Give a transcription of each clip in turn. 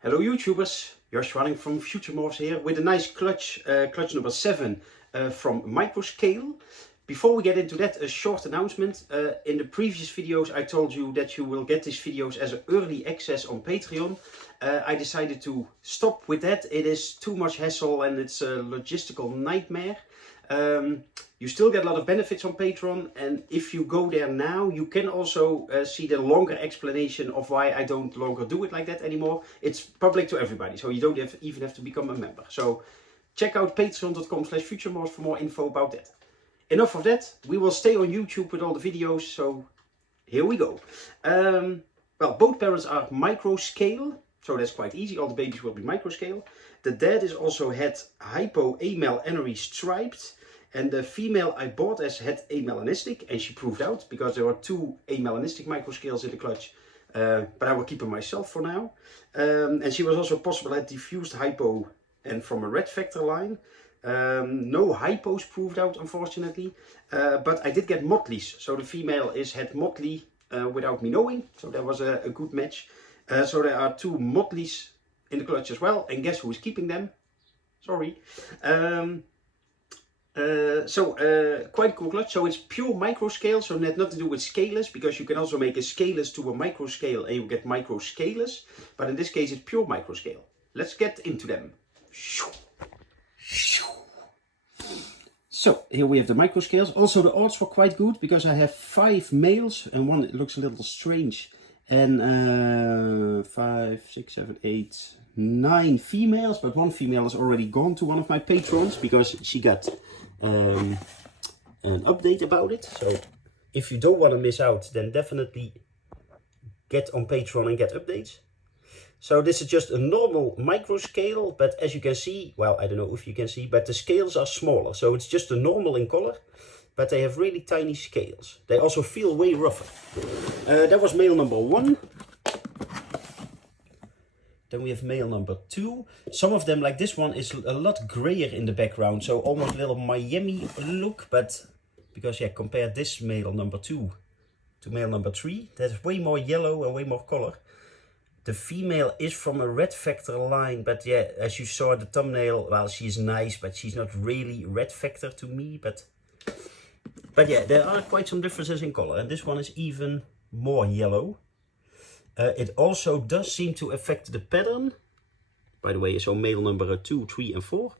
Hello YouTubers, Josh running from Future-Morphs here with a nice clutch number 7 from Microscale. Before we get into that, a short announcement. In the previous videos I told you that you will get these videos as an early access on Patreon. I decided to stop with that. It is too much hassle and it's a logistical nightmare. You still get a lot of benefits on Patreon, and if you go there now, you can also see the longer explanation of why I don't longer do it like that anymore. It's public to everybody, so you don't even have to become a member. So check out patreon.com/FutureMorphs for more info about that. Enough of that, we will stay on YouTube with all the videos, so here we go. Well, both parents are Microscale, so that's quite easy, all the babies will be Microscale. The dad is also het Hypo, Amel, Anery striped. And the female I bought as het amelanistic, and she proved out because there are 2 amelanistic microscales in the clutch, but I will keep her myself for now. And she was also possible at diffused hypo and from a red factor line. No hypos proved out, unfortunately, but I did get Motleys. So the female is het Motley without me knowing, so that was a good match. So there are 2 Motleys in the clutch as well, and guess who is keeping them? Sorry. Quite a cool clutch. So it's pure microscale, so net nothing to do with scalers, because you can also make a scalers to a microscale and you get microscalers, but in this case it's pure microscale. Let's get into them. So here we have the microscales. Also the odds were quite good because I have 5 males and one looks a little strange, and 5, 6, 7, 8, 9 females, but one female is already gone to one of my patrons because she got an update about it. So if you don't want to miss out, then definitely get on Patreon and get updates. So this is just a normal microscale, but as you can see, well, I don't know if you can see, but the scales are smaller. So it's just a normal in color, but they have really tiny scales. They also feel way rougher. That was male number 1. Then we have male number 2. Some of them, like this one, is a lot grayer in the background, so almost a little Miami look. But because, yeah, compare this male number 2 to male number 3, there's way more yellow and way more color. The female is from a red factor line, but yeah, as you saw in the thumbnail, well, she's nice, but she's not really red factor to me. But yeah, there are quite some differences in color, and this one is even more yellow. It also does seem to affect the pattern. By the way, so male number 2, 3 and 4.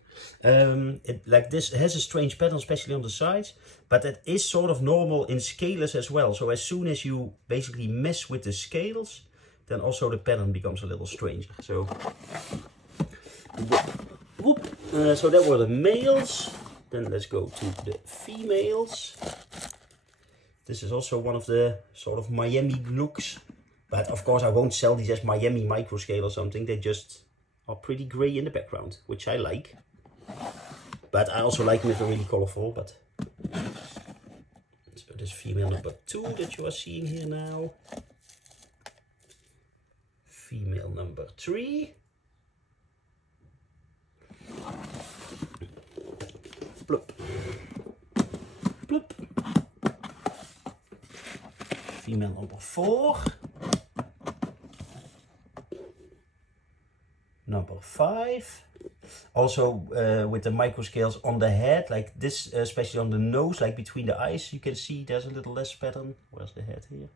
Like this has a strange pattern, especially on the sides, but it is sort of normal in scalers as well. So as soon as you basically mess with the scales, then also the pattern becomes a little stranger. So, so that were the males. Then let's go to the females. This is also one of the sort of Miami looks. But of course I won't sell these as Miami microscale or something. They just are pretty grey in the background, which I like. But I also like them if they're really colorful. But so this female number 2 that you are seeing here now. Female number 3. Bloop. Bloop. Female number 4. Number 5. Also with the microscales on the head, like this, especially on the nose, like between the eyes, you can see there's a little less pattern. Where's the head here?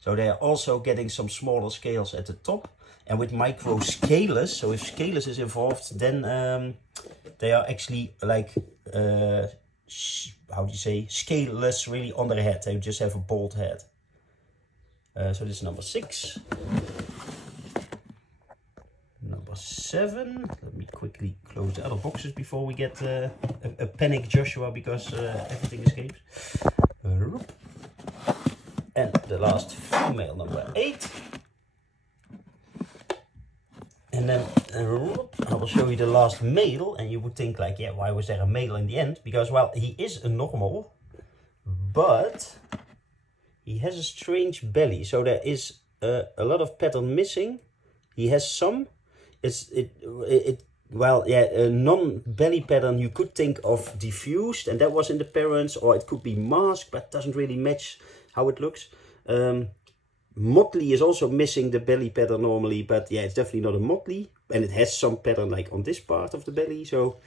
So they are also getting some smaller scales at the top. And with microscales, so if scalers is involved, then they are actually like, how do you say, scaleless really on their head. They just have a bald head. So this is number 6. Number 7. Let me quickly close the other boxes before we get a panic Joshua because everything escapes. And the last female, number 8. And then I will show you the last male, and you would think like, yeah, why was there a male in the end? Because, well, he is a normal, but he has a strange belly. So there is a lot of pattern missing. He has some. Well, yeah, a non-belly pattern you could think of diffused, and that was in the parents, or it could be masked, but doesn't really match how it looks. Motley is also missing the belly pattern normally, but yeah, it's definitely not a Motley. And it has some pattern like on this part of the belly, so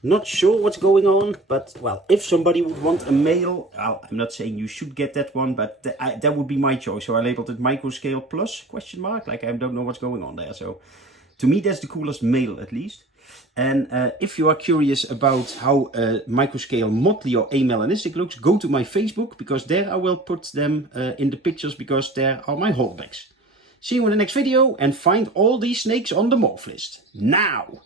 not sure what's going on. But well, if somebody would want a male, well, I'm not saying you should get that one, but that would be my choice. So I labeled it Microscale plus question mark, like I don't know what's going on there. So to me, that's the coolest male at least. And if you are curious about how Microscale Motley or Amel and Motley looks, go to my Facebook, because there I will put them in the pictures, because there are my holdbacks. See you in the next video, and find all these snakes on the morph list now!